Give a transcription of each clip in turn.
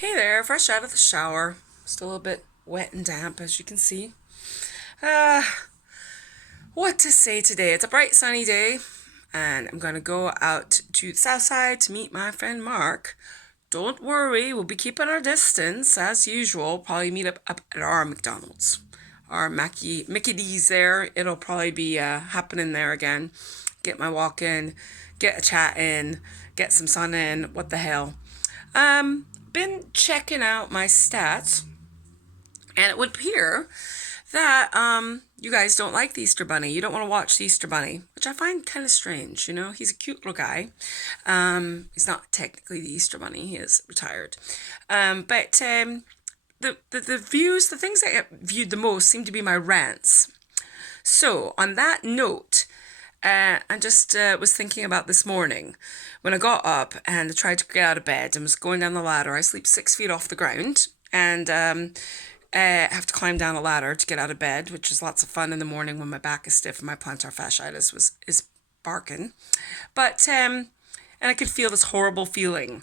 Hey there, fresh out of the shower. Still a bit wet and damp, as you can see. Uh, what to say today? It's a bright sunny day, and I'm gonna go out to the south side to meet my friend Mark. Don't worry, we'll be keeping our distance as usual. Probably meet up at our McDonald's. Our Mickey D's there. It'll probably be happening there again. Get my walk in, get a chat in, get some sun in. What the hell? Been checking out my stats, and it would appear that you guys don't like the Easter Bunny. You don't want to watch the Easter Bunny, which I find kind of strange. You know, he's a cute little guy. He's not technically the Easter Bunny. He is retired. But the views, the things that get viewed the most seem to be my rants. So on that note, I just was thinking about this morning when I got up and I tried to get out of bed and was going down the ladder. I sleep 6 feet off the ground and have to climb down a ladder to get out of bed, which is lots of fun in the morning when my back is stiff and my plantar fasciitis is barking. But and I could feel this horrible feeling.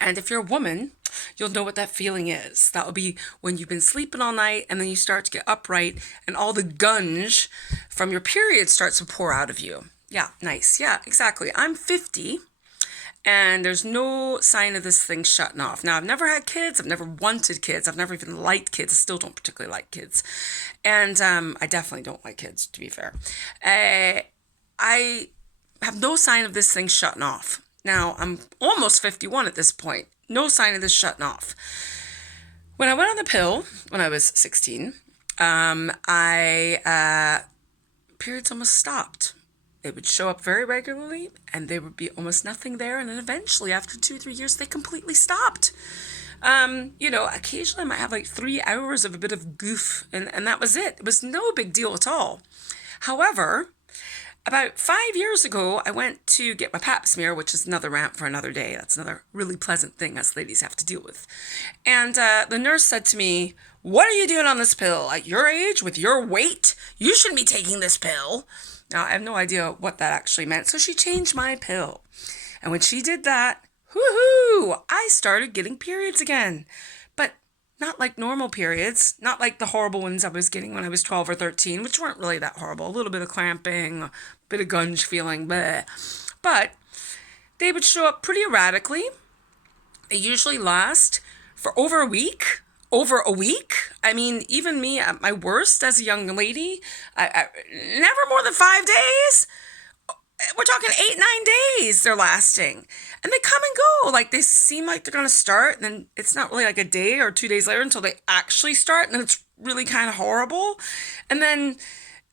And if you're a woman, you'll know what that feeling is. That will be when you've been sleeping all night and then you start to get upright and all the gunge from your period starts to pour out of you. Yeah, nice. Yeah, exactly. I'm 50 and there's no sign of this thing shutting off. Now, I've never had kids. I've never wanted kids. I've never even liked kids. I still don't particularly like kids. And I definitely don't like kids, to be fair. I have no sign of this thing shutting off. Now, I'm almost 51 at this point. No sign of this shutting off. When I went on the pill when I was 16, periods almost stopped. They would show up very regularly and there would be almost nothing there. And then eventually, after 2 or 3 years, they completely stopped. Occasionally I might have like 3 hours of a bit of goof and that was it. It was no big deal at all. However, about 5 years ago, I went to get my pap smear, which is another rant for another day. That's another really pleasant thing us ladies have to deal with. And the nurse said to me, "What are you doing on this pill? At your age, with your weight, you shouldn't be taking this pill." Now, I have no idea what that actually meant, so she changed my pill. And when she did that, woohoo, I started getting periods again. But not like normal periods, not like the horrible ones I was getting when I was 12 or 13, which weren't really that horrible. A little bit of clamping, a bit of gunge feeling, bleh. But they would show up pretty erratically. They usually last for over a week. Over a week? I mean, even me at my worst as a young lady, I never more than 5 days. We're talking 8, 9 days they're lasting. And they come and go. Like they seem like they're gonna start, and then it's not really like a day or 2 days later until they actually start, and then it's really kind of horrible. And then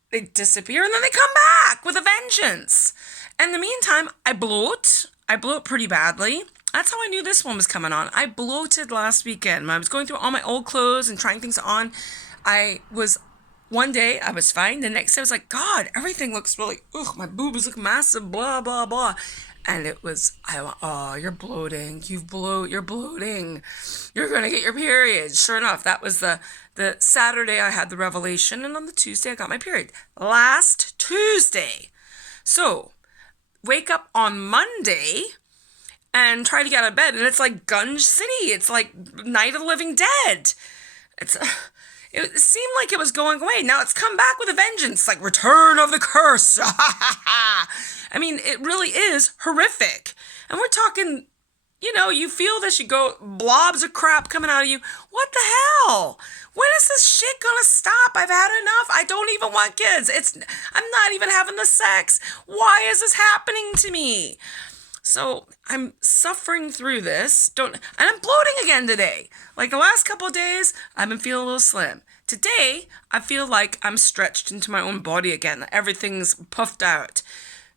they disappear, and then they come back with a vengeance. And in the meantime, I bloat. I bloat pretty badly. That's how I knew this one was coming on. I bloated last weekend. When I was going through all my old clothes and trying things on, one day I was fine. The next day I was like, God, everything looks really, my boobs look massive, blah, blah, blah. And I went, oh, you're bloating. You're bloating. You're going to get your period. Sure enough, that was the Saturday I had the revelation. And on the Tuesday I got my period. Last Tuesday. So, wake up on Monday and try to get out of bed, and it's like Gunge City. It's like Night of the Living Dead. It seemed like it was going away. Now it's come back with a vengeance, like Return of the Curse. I mean, it really is horrific. And we're talking, you feel this, you go, blobs of crap coming out of you. What the hell? When is this shit gonna stop? I've had enough. I don't even want kids. I'm not even having the sex. Why is this happening to me? So I'm suffering through this. And I'm bloating again today. Like the last couple of days, I've been feeling a little slim. Today, I feel like I'm stretched into my own body again. Everything's puffed out.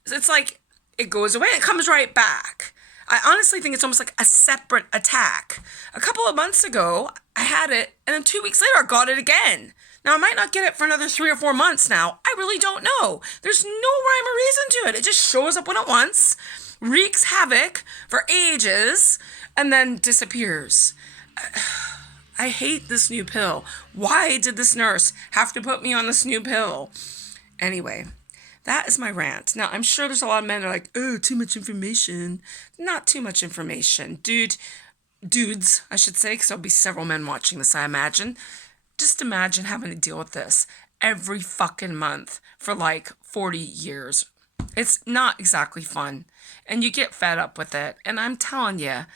It's like it goes away and it comes right back. I honestly think it's almost like a separate attack. A couple of months ago, I had it, and then 2 weeks later, I got it again. Now, I might not get it for another 3 or 4 months now. I really don't know. There's no rhyme or reason to it. It just shows up when it wants, wreaks havoc for ages, and then disappears. I hate this new pill. Why did this nurse have to put me on this new pill? Anyway, that is my rant. Now, I'm sure there's a lot of men that are like, oh, too much information. Not too much information. Dude, dudes, I should say, because there'll be several men watching this, I imagine. Just imagine having to deal with this every fucking month for like 40 years. It's not exactly fun. And you get fed up with it. And I'm telling you,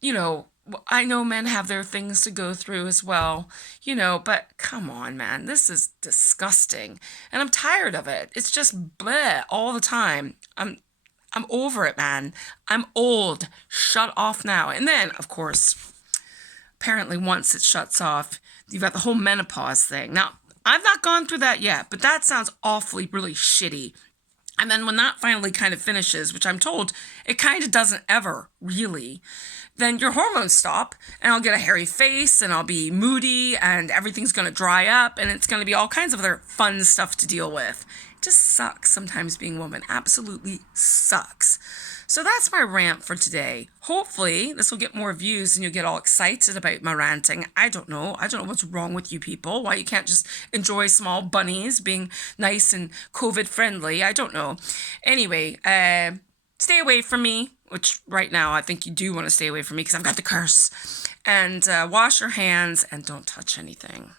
you know, I know men have their things to go through as well, but come on, man, this is disgusting. And I'm tired of it. It's just bleh all the time. I'm over it, man. I'm old. Shut off now. And then, of course, apparently once it shuts off, you've got the whole menopause thing. Now, I've not gone through that yet, but that sounds awfully really shitty. And then when that finally kind of finishes, which I'm told it kind of doesn't ever really, then your hormones stop and I'll get a hairy face and I'll be moody and everything's going to dry up and it's going to be all kinds of other fun stuff to deal with. It just sucks sometimes being a woman. Absolutely sucks. So that's my rant for today. Hopefully this will get more views and you'll get all excited about my ranting. I don't know. I don't know what's wrong with you people. Why you can't just enjoy small bunnies being nice and COVID friendly. I don't know. Anyway, stay away from me, which right now I think you do want to stay away from me because I've got the curse. And wash your hands and don't touch anything.